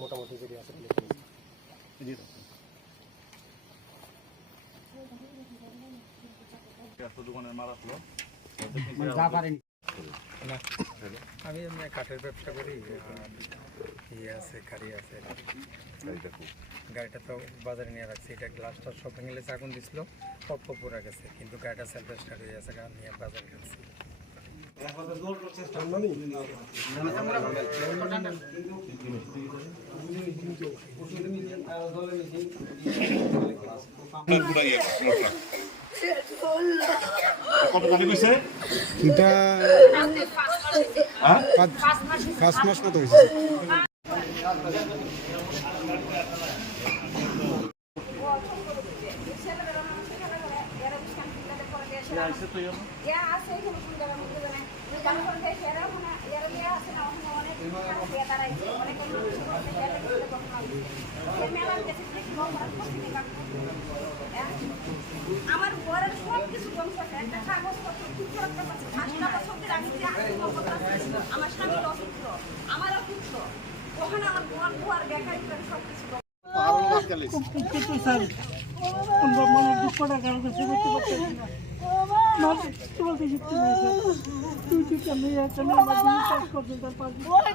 মোটামুটি যদি আছে দোকানের মাল আসলো আমি কাঠের ব্যবসা করি আছে গাড়ি আছে গাড়িটা তো বাজারে নিয়ে রাখছি এটা গ্লাসটা সব ভেঙে গেছে আগুন দিছিল অল্প পুরা গেছে কিন্তু গাড়িটা সেলফ স্টার্ট হয়ে আছে গাড়ি নিয়ে বাজারে গেছি কত টাকা কইছে এটা 5 মাস মতো হয়েছে আমার ঘরের সব কিছু ধ্বংস আছে একটা কাগজপত্র কিছু একটা আমার স্বামীর অসুস্থ আমার অসুস্থ ওখানে আমার ঘর দুয়ার বেকারি করে সব কিছু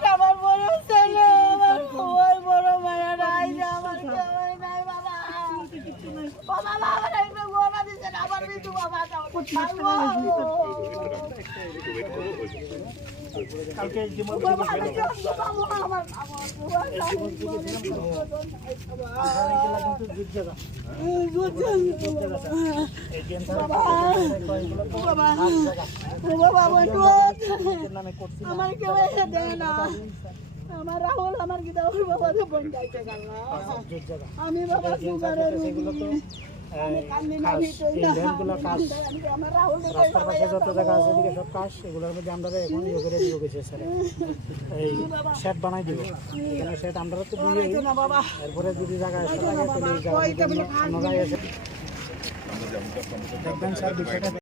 আমার বড় ছেলে আমার বড় মায়া নাই আমার নাই বাবা বাবা আমার একটা গোনা দিছেন আমার বিদু বাবা কালকে আমার কেউ দেয় না আমার রাহুল আমার কি দাও বাবা বোন যাইতে গেল আমি বাবা সুগারের রাস্তার পাশে যত জায়গা আছে এদিকে সব কাজ এগুলোর মধ্যে আমরা এখন ইয়ে করে দিব গেছে স্যার এই শেড বানাই দিব এখানে শেড আমরা তো দিয়ে এরপরে যদি জায়গা আছে তাহলে এই জায়গা দেখবেন স্যার বিষয়টা